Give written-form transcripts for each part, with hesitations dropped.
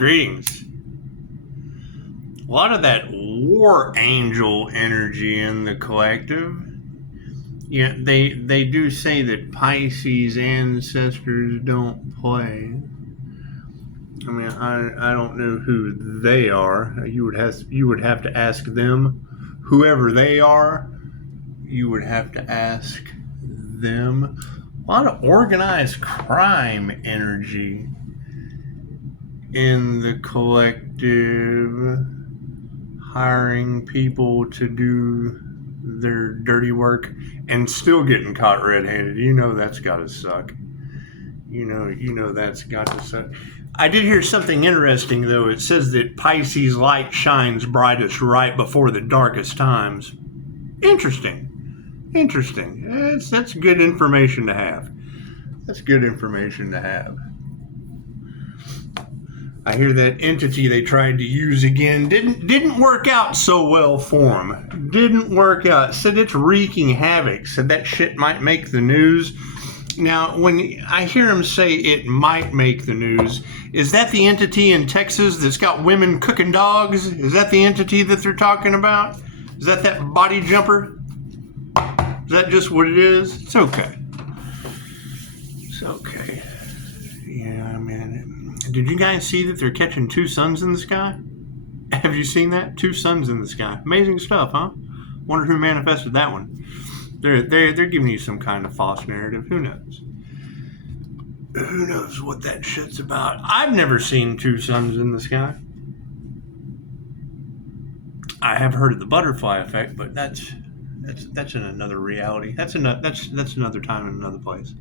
Greetings. A lot of that war angel energy in the collective. Yeah, they do say that Pisces ancestors don't play. I mean, I don't know who they are. You would have to ask them. Whoever they are, you would have to ask them. A lot of organized crime energy in the collective, hiring people to do their dirty work and still getting caught red-handed. You know that's got to suck. You know that's got to suck. I did hear something interesting, though. It says that Pisces light shines brightest right before the darkest times. Interesting. That's good information to have. I hear that entity they tried to use again didn't work out so well for them. Didn't work out. Said it's wreaking havoc. Said that shit might make the news. Now, when I hear him say it might make the news, is that the entity in Texas that's got women cooking dogs? Is that the entity that they're talking about? Is that body jumper? Is that just what it is? It's okay. Yeah, man. Did you guys see that they're catching 2 suns in the sky? Have you seen that? 2 suns in the sky. Amazing stuff, huh? Wonder who manifested that one. They're giving you some kind of false narrative. Who knows? Who knows what that shit's about? I've never seen 2 suns in the sky. I have heard of the butterfly effect, but that's in another reality. That's another time and another place.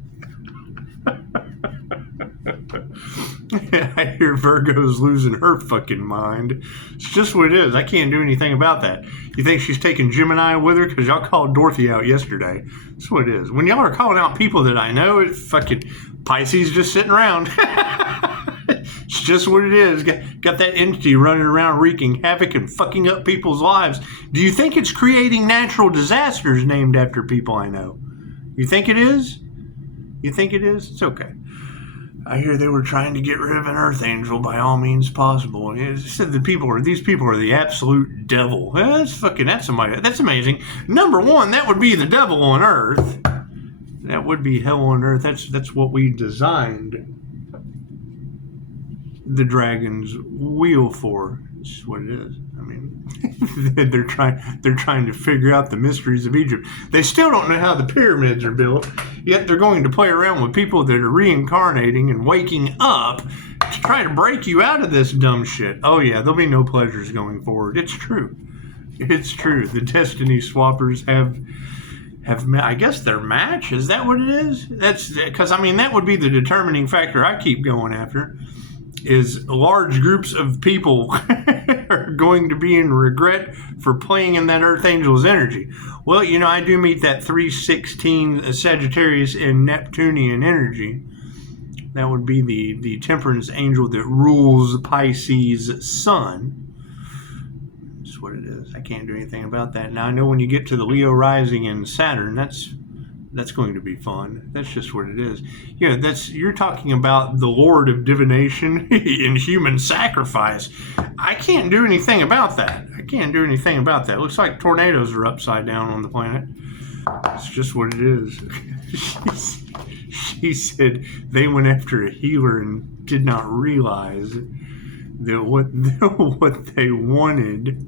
I hear Virgo's losing her fucking mind. It's just what it is. I can't do anything about that. You think she's taking Gemini with her? Because y'all called Dorothy out yesterday. That's what it is. When y'all are calling out people that I know, it's fucking Pisces just sitting around. It's just what it is. Got that entity running around wreaking havoc and fucking up people's lives. Do you think it's creating natural disasters named after people I know? You think it is? It's okay. I hear they were trying to get rid of an Earth Angel by all means possible. And it said these people are the absolute devil. That's amazing. Number one, that would be the devil on Earth. That would be hell on Earth. That's what we designed the dragon's wheel for. That's what it is. I mean, they're trying to figure out the mysteries of Egypt. They still don't know how the pyramids are built, yet they're going to play around with people that are reincarnating and waking up to try to break you out of this dumb shit. Oh yeah, there'll be no pleasures going forward. It's true. The destiny swappers have met, I guess, their match. Is that what it is? That's because, I mean, that would be the determining factor I keep going after. Is large groups of people are going to be in regret for playing in that Earth Angel's energy. Well, I do meet that 316 Sagittarius and Neptunian energy. That would be the temperance angel that rules Pisces' sun. That's what it is. I can't do anything about that. Now, I know when you get to the Leo rising in Saturn, that's going to be fun. That's just what it is. You're talking about the Lord of Divination and human sacrifice. I can't do anything about that. It looks like tornadoes are upside down on the planet. It's just what it is. She said they went after a healer and did not realize that what they wanted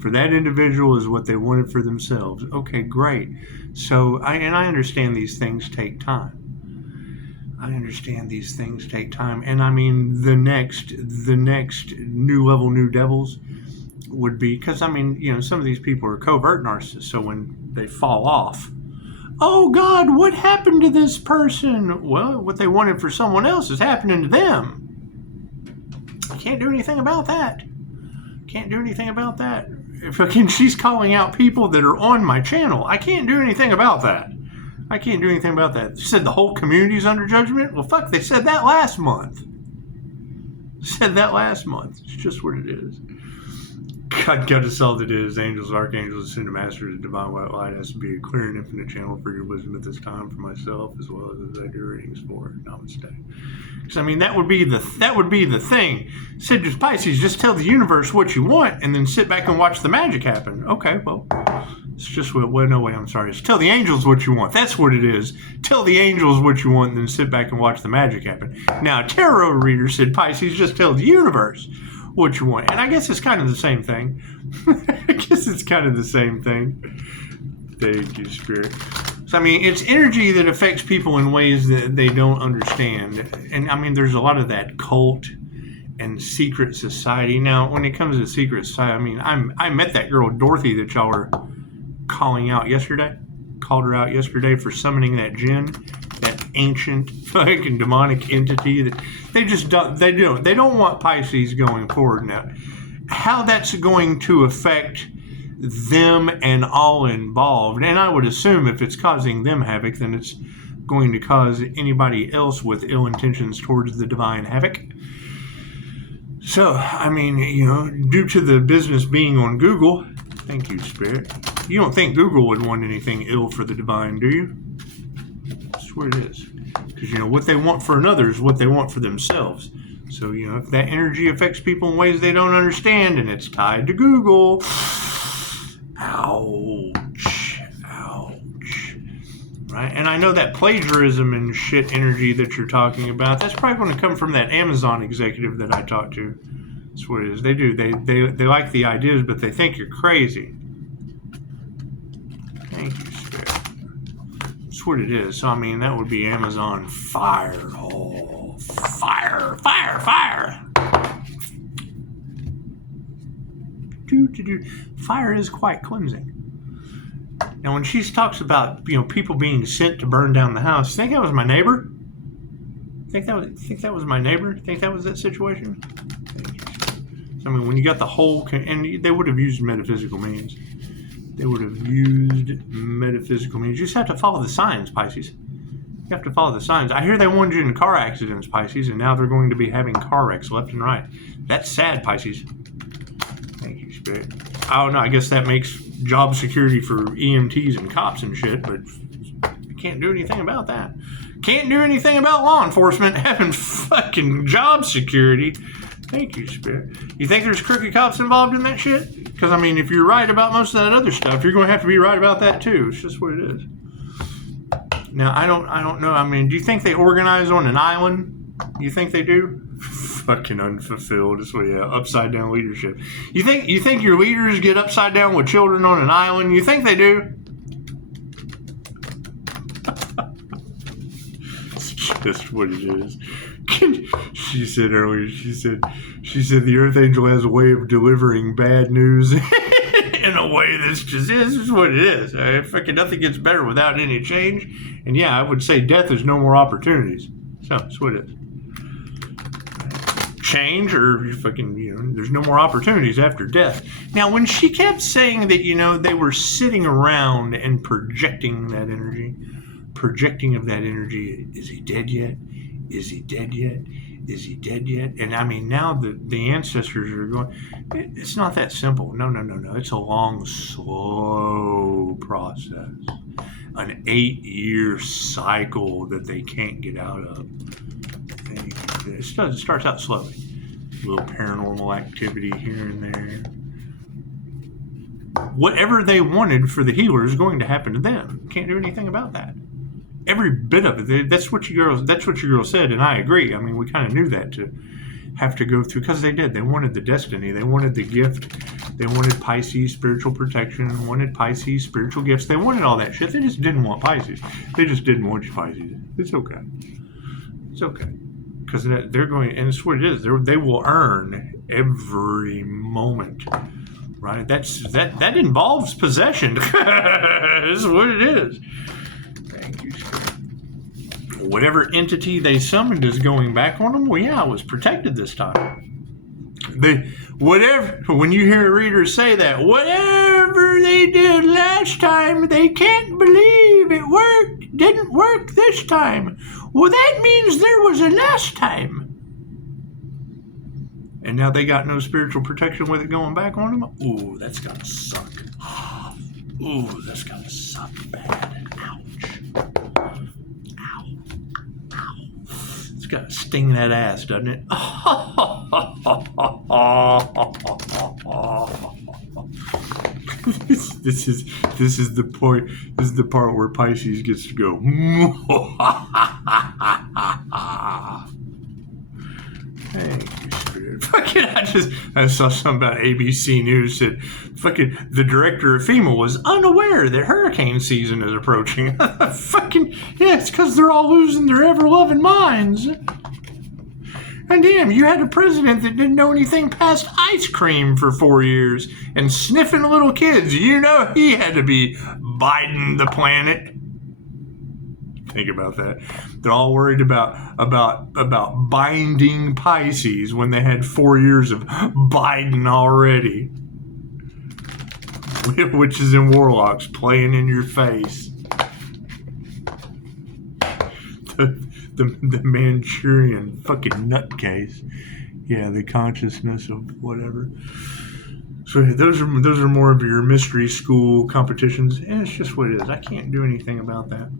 for that individual is what they wanted for themselves. Okay, great. So, I understand these things take time. And I mean, the next new level, new devils would be, because I mean, some of these people are covert narcissists. So when they fall off, oh God, what happened to this person? Well, what they wanted for someone else is happening to them. I can't do anything about that. If she's calling out people that are on my channel, I can't do anything about that. She said the whole community's under judgment. Well, fuck, they said that last month. It's just what it is. God us all that is, angels, archangels, ascended masters, divine white light has to be a clear and infinite channel for your wisdom at this time for myself as well as I do readings for Namaste. Because I mean that would be the thing. Said Pisces, just tell the universe what you want and then sit back and watch the magic happen. Okay, well, it's just I'm sorry. It's tell the angels what you want. That's what it is. Tell the angels what you want and then sit back and watch the magic happen. Now, a tarot reader said, Pisces, just tell the universe what you want. And I guess it's kind of the same thing. Thank you, Spirit. So, I mean, it's energy that affects people in ways that they don't understand. And, I mean, there's a lot of that cult and secret society. Now, when it comes to secret society, I mean, I met that girl, Dorothy, that y'all were calling out yesterday. Called her out yesterday for summoning that djinn, that ancient fucking demonic entity that they don't want Pisces going forward now. How that's going to affect them and all involved, and I would assume if it's causing them havoc, then it's going to cause anybody else with ill intentions towards the divine havoc. So, I mean, due to the business being on Google, thank you, Spirit, you don't think Google would want anything ill for the divine, do you? That's what it is. Because, what they want for another is what they want for themselves. So, if that energy affects people in ways they don't understand and it's tied to Google, ouch. Right? And I know that plagiarism and shit energy that you're talking about, that's probably going to come from that Amazon executive that I talked to. That's what it is. They do. They like the ideas, but they think you're crazy. Thank you, Spirit. That's what it is. So, I mean, that would be Amazon fire. Oh, fire. Fire is quite cleansing. Now, when she talks about, people being sent to burn down the house, think that was my neighbor? Think that was my neighbor? Think that was that situation? So, I mean, when you got the whole, and they would have used metaphysical means. You just have to follow the signs, Pisces. You have to follow the signs. I hear they warned you in car accidents, Pisces, and now they're going to be having car wrecks left and right. That's sad, Pisces. Thank you, Spirit. I don't know. I guess that makes job security for EMTs and cops and shit, but you can't do anything about that. Can't do anything about law enforcement having fucking job security. Thank you, Spirit. You think there's crooked cops involved in that shit? Because, I mean, if you're right about most of that other stuff, you're going to have to be right about that, too. It's just what it is. Now, I don't know. I mean, do you think they organize on an island? You think they do? Fucking unfulfilled. It's upside down leadership. You think your leaders get upside down with children on an island? You think they do? It's just what it is. She said earlier, she said the Earth Angel has a way of delivering bad news in a way that's just is what it is. Fucking nothing gets better without any change. And yeah, I would say death is no more opportunities. So that's what it is. Change or fucking, there's no more opportunities after death. Now, when she kept saying that, they were sitting around and projecting that energy, is he dead yet? Is he dead yet? Is he dead yet? And I mean, now the ancestors are going, it's not that simple. No. It's a long, slow process. An 8-year cycle that they can't get out of. It starts out slowly. A little paranormal activity here and there. Whatever they wanted for the healer is going to happen to them. Can't do anything about that. Every bit of it. That's what your girl said, and I agree. I mean, we kind of knew that to have to go through, because they did. They wanted the destiny. They wanted the gift. They wanted Pisces spiritual protection. Wanted Pisces spiritual gifts. They wanted all that shit. They just didn't want Pisces. They just didn't want you, Pisces. It's okay. It's okay. Because they're going, and it's what it is. They will earn every moment, right? That involves possession. This is what it is. Thank you. Whatever entity they summoned is going back on them. Well, yeah, I was protected this time. When you hear readers say that, whatever they did last time, they can't believe it didn't work this time. Well, that means there was a last time. And now they got no spiritual protection with it going back on them. Ooh, that's gotta suck. Ooh, that's gotta suck bad. Ouch. Ow. Ow. It's gotta sting that ass, doesn't it? This is the point. This is the part where Pisces gets to go. Thank you, Spirit. Fucking, I saw something about ABC News said, fucking, the director of FEMA was unaware that hurricane season is approaching. Fucking, yeah, it's because they're all losing their ever-loving minds. And damn, you had a president that didn't know anything past ice cream for 4 years and sniffing little kids. You know he had to be Biden the planet. Think about that. They're all worried about binding Pisces when they had 4 years of Biden already. Witches and warlocks playing in your face. The Manchurian fucking nutcase. Yeah, the consciousness of whatever. So yeah, those are more of your mystery school competitions, and it's just what it is. I can't do anything about that.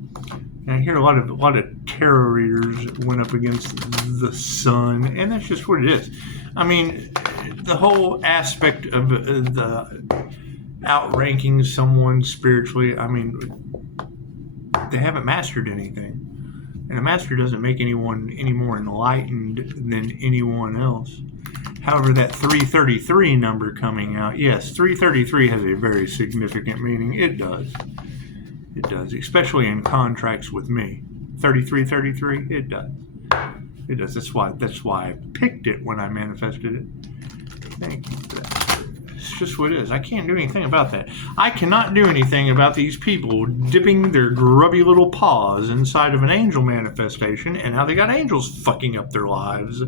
And I hear a lot of tarot readers went up against the sun, and that's just what it is. I mean, the whole aspect of the outranking someone spiritually, I mean, they haven't mastered anything. And a master doesn't make anyone any more enlightened than anyone else. However, that 333 number coming out, yes, 333 has a very significant meaning. It does. It does, especially in contracts with me. 3333, it does. It does. That's why I picked it when I manifested it. Thank you for that. It's just what it is. I can't do anything about that. I cannot do anything about these people dipping their grubby little paws inside of an angel manifestation and how they got angels fucking up their lives.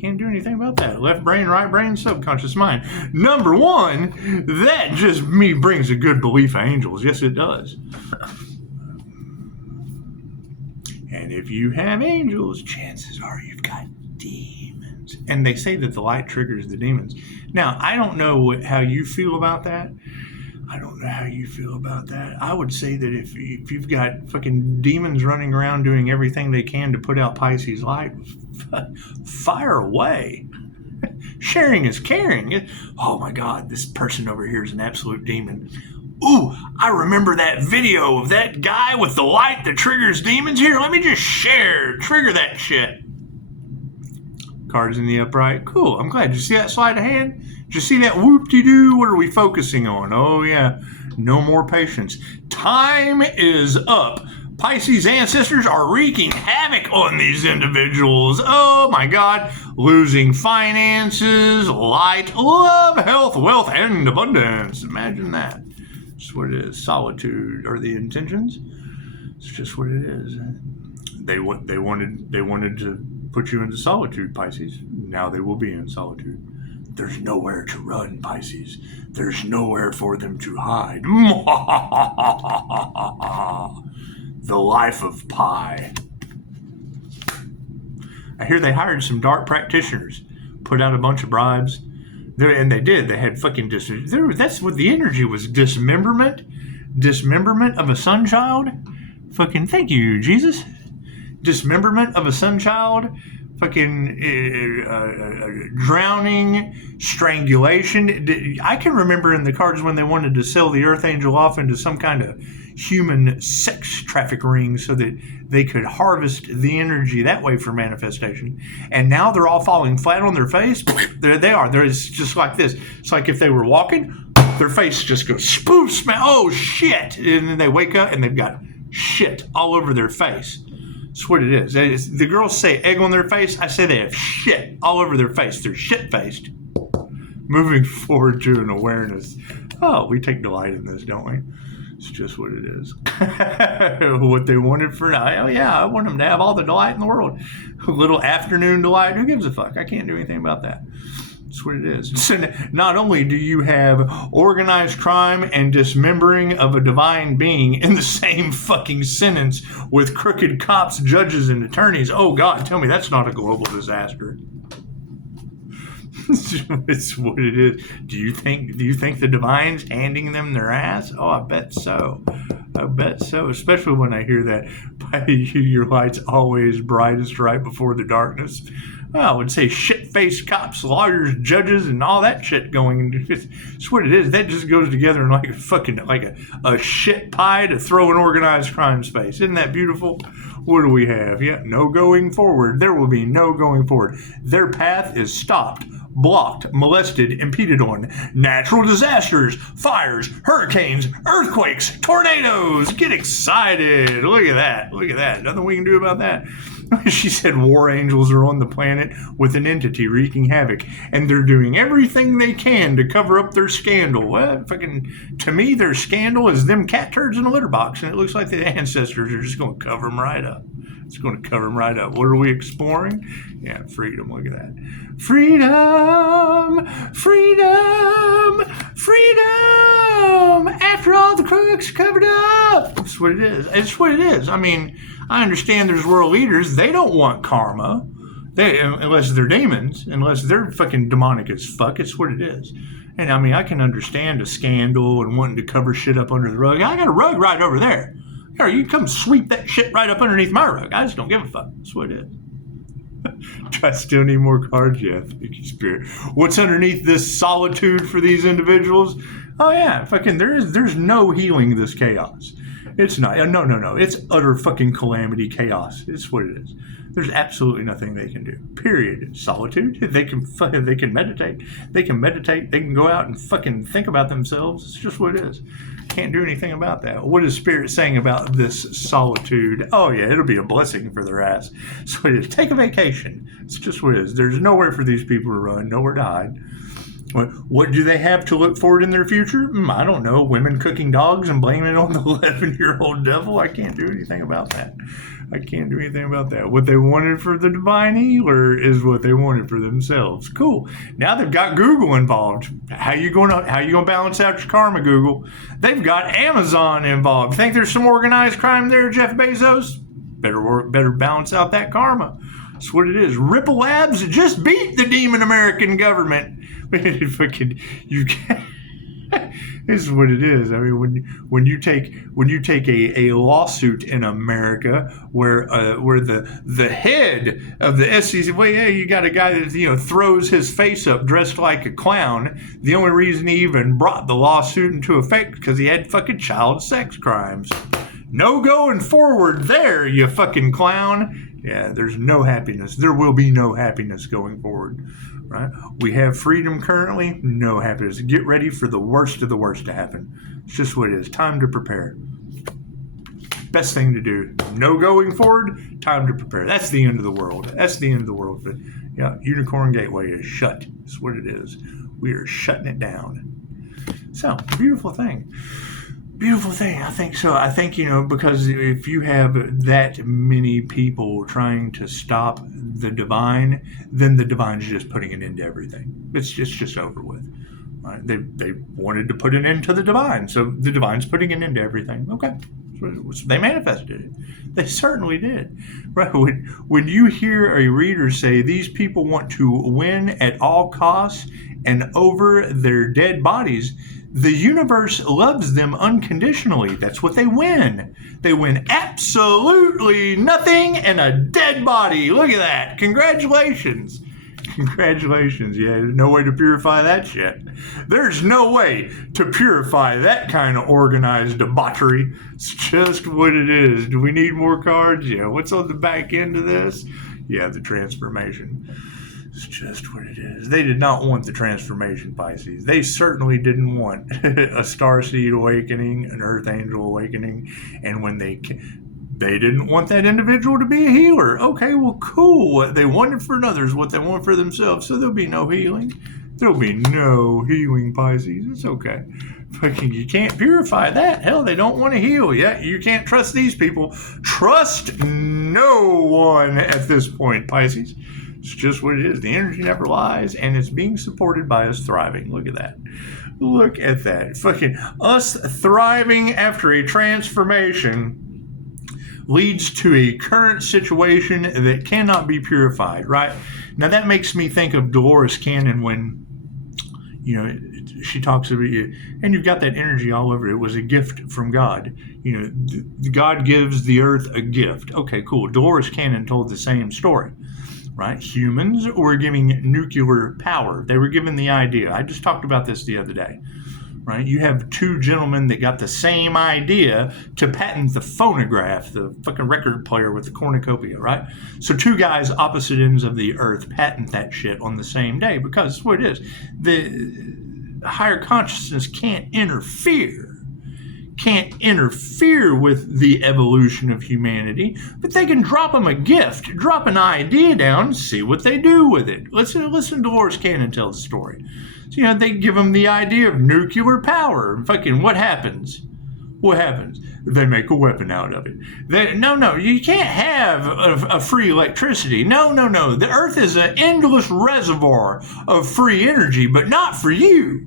Can't do anything about that. Left brain, right brain, subconscious mind. Number one, that just me brings a good belief of angels. Yes, it does. And if you have angels, chances are you've got demons. And they say that the light triggers the demons. Now, I don't know how you feel about that. I don't know how you feel about that. I would say that if you've got fucking demons running around doing everything they can to put out Pisces light, fire away. Sharing is caring. Oh my God, this person over here is an absolute demon. Ooh, I remember that video of that guy with the light that triggers demons. Here, let me just trigger that shit. Cards in the upright. Cool, I'm glad. Did you see that sleight of hand? Did you see that whoop-de-doo? What are we focusing on? Oh yeah, no more patience. Time is up. Pisces ancestors are wreaking havoc on these individuals. Oh my God. Losing finances, light, love, health, wealth, and abundance. Imagine that. That's what it is. Solitude are the intentions. It's just what it is. They wanted to put you into solitude, Pisces. Now they will be in solitude. There's nowhere to run, Pisces. There's nowhere for them to hide. The life of Pi. I hear they hired some dark practitioners, put out a bunch of bribes. And they did. They had fucking that's what the energy was. Dismemberment of a son child. Fucking thank you, Jesus. Dismemberment of a son child. Fucking drowning, strangulation. I can remember in the cards when they wanted to sell the Earth Angel off into some kind of human sex traffic ring so that they could harvest the energy that way for manifestation. And now they're all falling flat on their face. There they are. It's just like this. It's like if they were walking, their face just goes spoof, smell. Oh shit! And then they wake up and they've got shit all over their face. That's what it is. The girls say egg on their face. I say they have shit all over their face. They're shit-faced. Moving forward to an awareness. Oh, we take delight in this, don't we? It's just what it is. What they wanted for now. Oh, yeah, I want them to have all the delight in the world. A little afternoon delight. Who gives a fuck? I can't do anything about that. That's what it is. So not only do you have organized crime and dismembering of a divine being in the same fucking sentence with crooked cops, judges, and attorneys. Oh, God, tell me that's not a global disaster. It's what it is. Do you think the divine's handing them their ass? Oh, I bet so. I bet so. Especially when I hear that your light's always brightest right before the darkness. Well, I would say shit-faced cops, lawyers, judges, and all that shit going. It's what it is. That just goes together in like a shit pie to throw an organized crime space. Isn't that beautiful? What do we have? Yeah, no going forward. There will be no going forward. Their path is stopped, blocked, molested, impeded on. Natural disasters, fires, hurricanes, earthquakes, tornadoes. Get excited. Look at that. Look at that. Nothing we can do about that. She said war angels are on the planet with an entity wreaking havoc, and they're doing everything they can to cover up their scandal. Well, to me, their scandal is them cat turds in a litter box, and it looks like the ancestors are just going to cover them right up. It's going to cover them right up. What are we exploring? Yeah, freedom. Look at that. Freedom, freedom, freedom. After all the crooks covered up. That's what it is. It's what it is. I mean, I understand there's world leaders. They don't want karma. Unless they're demons, unless they're fucking demonic as fuck. It's what it is. And I mean, I can understand a scandal and wanting to cover shit up under the rug. I got a rug right over there. Here, you come sweep that shit right up underneath my rug. I just don't give a fuck. That's what it is. Do I still need more cards? Yeah, thank you, Spirit. What's underneath this solitude for these individuals? Oh yeah, there's no healing this chaos. It's not. No. It's utter fucking calamity chaos. It's what it is. There's absolutely nothing they can do. Period. Solitude. They can meditate. They can meditate. They can go out and fucking think about themselves. It's just what it is. Can't do anything about that. What is Spirit saying about this solitude? Oh yeah, it'll be a blessing for their ass. So it is. Take a vacation. It's just what it is. There's nowhere for these people to run. Nowhere to hide. What do they have to look forward in their future? I don't know. Women cooking dogs and blaming it on the 11-year-old devil? I can't do anything about that. I can't do anything about that. What they wanted for the divine healer is what they wanted for themselves. Cool. Now they've got Google involved. How you gonna balance out your karma, Google? They've got Amazon involved. Think there's some organized crime there, Jeff Bezos? Better balance out that karma. That's what it is. Ripple Labs just beat the demon American government. You can't. This is what it is. I mean, when you take a lawsuit in America where the head of the SEC, well, yeah, you got a guy that throws his face up dressed like a clown. The only reason he even brought the lawsuit into effect because he had fucking child sex crimes. No going forward there, you fucking clown. Yeah, there's no happiness. There will be no happiness going forward. Right? We have freedom currently, no happiness. Get ready for the worst of the worst to happen. It's just what it is. Time to prepare. Best thing to do. No going forward, time to prepare. That's the end of the world. That's the end of the world. But yeah, Unicorn Gateway is shut. That's what it is. We are shutting it down. So, beautiful thing. Beautiful thing. I think so. I think, because if you have that many people trying to stop the divine, then the divine's just putting an end to everything. It's just over with. Right? They wanted to put an end to the divine, so the divine's putting an end to everything. Okay. So they manifested it. They certainly did. Right? When you hear a reader say these people want to win at all costs and over their dead bodies, the universe loves them unconditionally. That's what they win. They win absolutely nothing and a dead body. Look at that. Congratulations. Congratulations. Yeah, there's no way to purify that shit. There's no way to purify that kind of organized debauchery. It's just what it is. Do we need more cards? Yeah. What's on the back end of this? Yeah, the transformation. It's just what it is. They did not want the transformation, Pisces. They certainly didn't want a starseed awakening, an earth angel awakening, and when they didn't want that individual to be a healer. Okay, well, cool. What they wanted for another is what they want for themselves, so there'll be no healing. There'll be no healing, Pisces. It's okay. You can't purify that. Hell, they don't want to heal. Yeah, you can't trust these people. Trust no one at this point, Pisces. It's just what it is. The energy never lies, and it's being supported by us thriving. Look at that. Look at that. Fucking us thriving after a transformation leads to a current situation that cannot be purified, right? Now that makes me think of Dolores Cannon when, you know, she talks about you, and you've got that energy all over. It was a gift from God. You know, God gives the earth a gift. Okay, cool. Dolores Cannon told the same story, right? Humans were giving nuclear power. They were given the idea. I just talked about this the other day, right? You have two gentlemen that got the same idea to patent the phonograph, the fucking record player with the cornucopia, right? So two guys opposite ends of the earth patent that shit on the same day, because that's what it is. The higher consciousness can't interfere with the evolution of humanity, but they can drop them a gift, drop an idea down, and see what they do with it. Listen to Dolores Cannon tell the story. So, you know, they give them the idea of nuclear power, and fucking what happens? What happens? They make a weapon out of it. No, you can't have a free electricity. No. The earth is an endless reservoir of free energy, but not for you.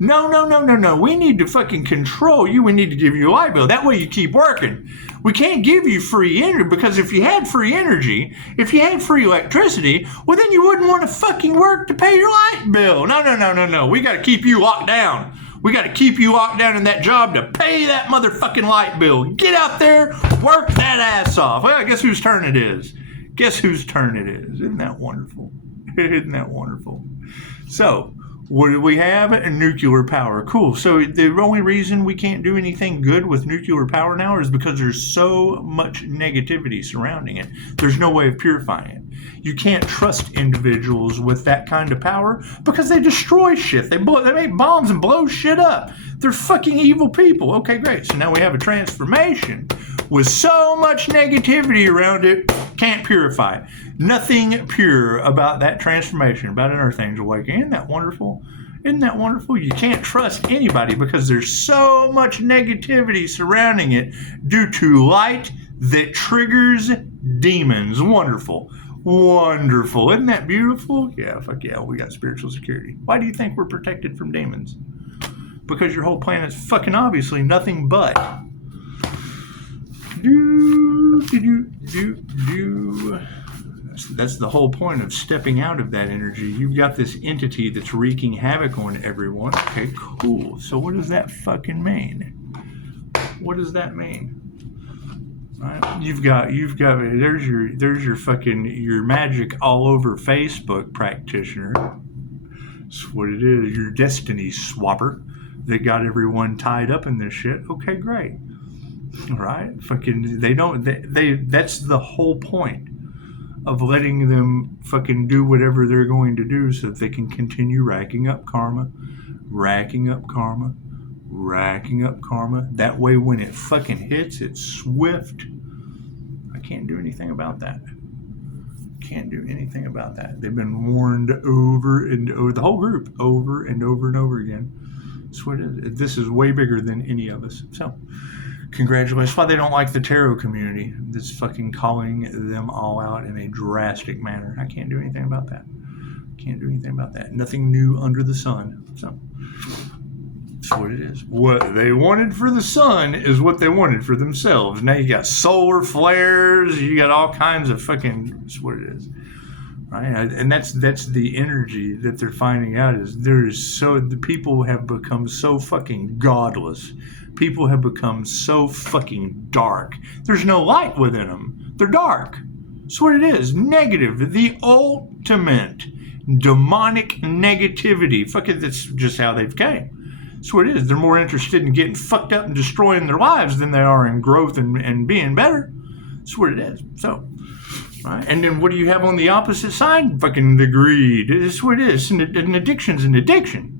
No. We need to fucking control you. We need to give you a light bill. That way you keep working. We can't give you free energy, because if you had free energy, if you had free electricity, well, then you wouldn't want to fucking work to pay your light bill. No. We got to keep you locked down. We got to keep you locked down in that job to pay that motherfucking light bill. Get out there, work that ass off. Well, guess whose turn it is? Isn't that wonderful? So, what do we have? Nuclear power. Cool. So the only reason we can't do anything good with nuclear power now is because there's so much negativity surrounding it. There's no way of purifying it. You can't trust individuals with that kind of power because they destroy shit. They make bombs and blow shit up. They're fucking evil people. Okay, great. So now we have a transformation with so much negativity around it. Can't purify it. Nothing pure about that transformation, about an earth angel awakening. Isn't that wonderful? You can't trust anybody because there's so much negativity surrounding it due to light that triggers demons. Wonderful. Isn't that beautiful? Yeah, fuck yeah, we got spiritual security. Why do you think we're protected from demons? Because your whole planet's fucking obviously nothing but. That's the whole point of stepping out of that energy. You've got this entity that's wreaking havoc on everyone. Okay, cool. So what does that fucking mean? What does that mean? Right? You've got there's your fucking your magic all over Facebook practitioner. That's what it is. Your destiny swapper that got everyone tied up in this shit. Okay, great. Right? Fucking that's the whole point of letting them fucking do whatever they're going to do so that they can continue racking up karma. That way when it fucking hits, it's swift. I can't do anything about that. They've been warned over and over, the whole group, over and over again. That's what it is. This is way bigger than any of us. So, congratulations. That's why they don't like the tarot community. That's fucking calling them all out in a drastic manner. I can't do anything about that. Nothing new under the sun. So, that's what it is. What they wanted for the sun is what they wanted for themselves. Now you got solar flares. You got all kinds of fucking. That's what it is. Right? And that's the energy that they're finding out is the people have become so fucking godless. People have become so fucking dark. There's no light within them. They're dark. That's what it is. Negative. The ultimate demonic negativity. Fuck it, that's just how they've came. That's what it is. They're more interested in getting fucked up and destroying their lives than they are in growth and being better. That's what it is. So, right? And then what do you have on the opposite side? Fucking the greed. That's what it is. An addiction's an addiction.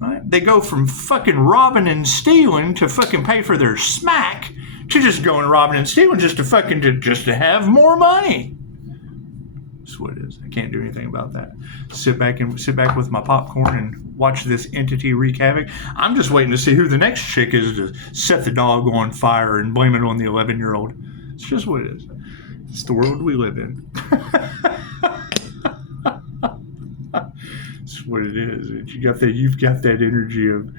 Right? They go from fucking robbing and stealing to fucking pay for their smack to just going robbing and stealing just to have more money. That's what it is. I can't do anything about that. Sit back with my popcorn and watch this entity wreak havoc. I'm just waiting to see who the next chick is to set the dog on fire and blame it on the 11-year-old. It's just what it is. It's the world we live in. It's what it is. You've got that energy of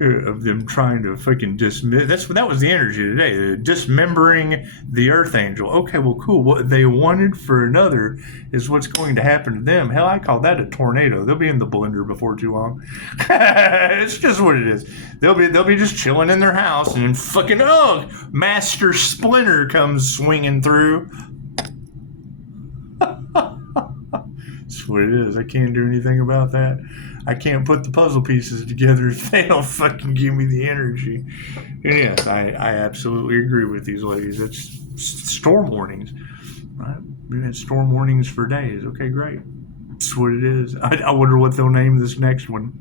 of them trying to fucking dismiss. That was the energy today. Dismembering the Archangel. Okay, well, cool. What they wanted for another is what's going to happen to them. Hell, I call that a tornado. They'll be in the blender before too long. It's just what it is. They'll be just chilling in their house, and then fucking Master Splinter comes swinging through. That's what it is. I can't do anything about that. I can't put the puzzle pieces together if they don't fucking give me the energy. And yes, I absolutely agree with these ladies. It's storm warnings. Right? We've had storm warnings for days. Okay, great. That's what it is. I wonder what they'll name this next one.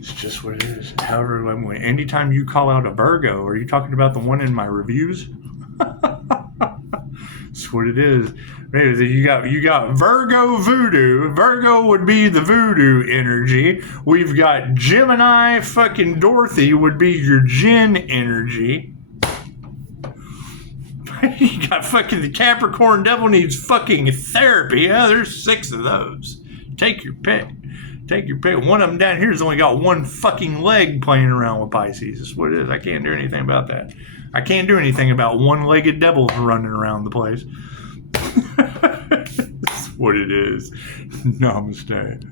It's just what it is. However, anytime you call out a Virgo, are you talking about the one in my reviews? That's what it is. You got Virgo voodoo. Virgo would be the voodoo energy. We've got Gemini fucking Dorothy would be your Jinn energy. You got fucking the Capricorn devil needs fucking therapy. Yeah, there's 6 of those. Take your pick. Take your pick. One of them down here has only got one fucking leg playing around with Pisces. That's what it is. I can't do anything about that. I can't do anything about one-legged devils running around the place. That's what it is. Namaste.